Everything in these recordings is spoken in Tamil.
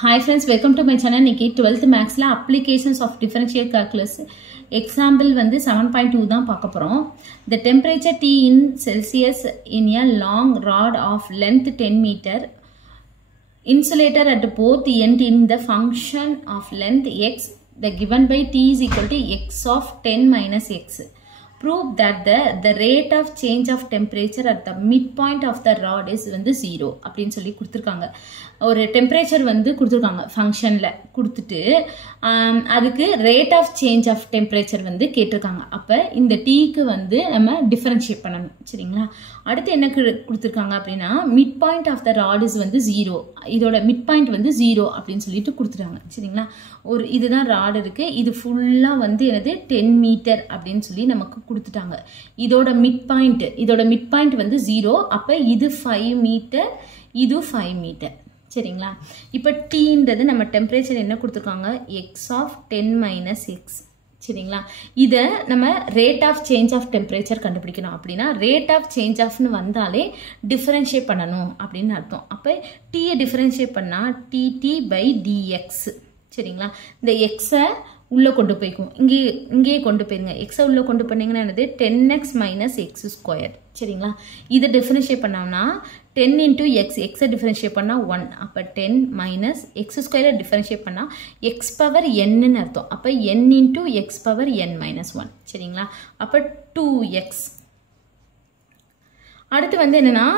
Hi friends, welcome to my channel. Nikki 12th Max la applications of differential calculus example வந்து 7.2 தான் பார்க்க போறோம். The temperature T in Celsius in a long rod of length 10 meter insulator at both end in the function of length x, the given by T is equal to x of 10 minus x. Prove that the rate of change of temperature at the midpoint of the rod is வந்து 0 அப்படின்னு சொல்லி கொடுத்துருக்காங்க. ஒரு டெம்பரேச்சர் வந்து கொடுத்துருக்காங்க ஃபங்க்ஷனில் கொடுத்துட்டு அதுக்கு rate of change of temperature வந்து கேட்டிருக்காங்க. அப்போ இந்த டீக்கு வந்து நம்ம டிஃபரன்ஷியேட் பண்ணணும். சரிங்களா? அடுத்து என்ன கொடுத்துருக்காங்க அப்படின்னா mid point of the rod is வந்து 0, இதோட மிட் பாயிண்ட் வந்து 0 அப்படின்னு சொல்லிட்டு கொடுத்துட்டாங்க. சரிங்களா? ஒரு இதுதான் ராட் இருக்கு, இது ஃபுல்லாக வந்து என்னது 10 மீட்டர் அப்படின்னு சொல்லி நமக்கு கொடுத்துட்டாங்க. இதோட மிட் பாயிண்ட் வந்து 0. அப்போ இது 5 மீட்டர், இது 5 மீட்டர். சரிங்களா? இப்போ டீன்றது நம்ம டெம்பரேச்சர் என்ன கொடுத்துருக்காங்க, எக்ஸ் ஆஃப் 10 மைனஸ் எக்ஸ். சரிங்களா? இதை நம்ம rate of change of temperature கண்டுபிடிக்கணும். அப்படின்னா ரேட் ஆஃப் சேஞ்ச் ஆஃப்னு வந்தாலே டிஃபரன்ஷியேட் பண்ணணும் அப்படின்னு அர்த்தம். அப்போ டீயை டிஃபரன்ஷியேட் பண்ணால் டிடி பை டிஎக்ஸ். சரிங்களா? இந்த எக்ஸை உள்ளே கொண்டு போய்க்கும், இங்கேயே கொண்டு போயிருங்க. எக்ஸை உள்ளே கொண்டு போனீங்கன்னா என்னது 10x மைனஸ் எக்ஸ் ஸ்கொயர். சரிங்களா? இதை டிஃபரன்ஷியேட் பண்ணோம்னா 10 இன்டூ எக்ஸ், எக்ஸை டிஃபரன்ஷியேட் பண்ணால் 1. அப்போ 10 மைனஸ் எக்ஸ் ஸ்கொயரை டிஃபரன்ஷியேட் பண்ணால் எக்ஸ் பவர் என்னன்னு அர்த்தம். அப்போ n into X power n minus 1. சரிங்களா? அப்போ 2x. அடுத்து வந்து என்னன்னா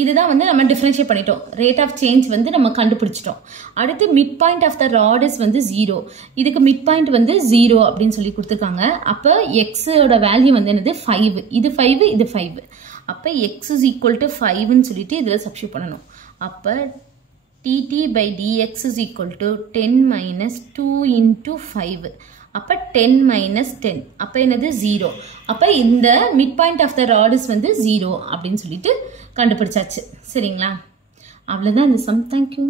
இதுதான் வந்து நம்ம டிஃபரன்ஷியேட் பண்ணிட்டோம். ரேட் ஆஃப் சேஞ்ச் வந்து நம்ம கண்டுபிடிச்சிட்டோம். அடுத்து mid point of the rod is வந்து 0. இதுக்கு மிட் பாயிண்ட் வந்து 0 அப்படின்னு சொல்லி கொடுத்துருக்காங்க. அப்போ எக்ஸோட வேல்யூ வந்து என்னது 5. இது 5, இது 5. அப்போ எக்ஸ் இஸ் ஈக்குவல் டு 5ன்னு சொல்லிட்டு இதில் சப்ஸ்டிட்யூட் பண்ணணும். அப்போ dT by dx is equal to 10 minus 2 into 5. அப்போ 10 மைனஸ் 10. அப்போ என்னது 0. அப்போ இந்த mid point of the rods வந்து 0 அப்படின்னு சொல்லிட்டு கண்டுபிடிச்சாச்சு. சரிங்களா? அவ்வளோதான் இந்த சம். தேங்க்யூ.